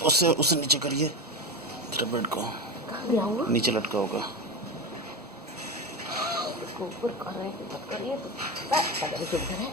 उससे उसे नीचे करिए, तेरे बेड को नीचे लटका होगा। उसको ऊपर कर रहे हैं, मत करिए तो चुप करे।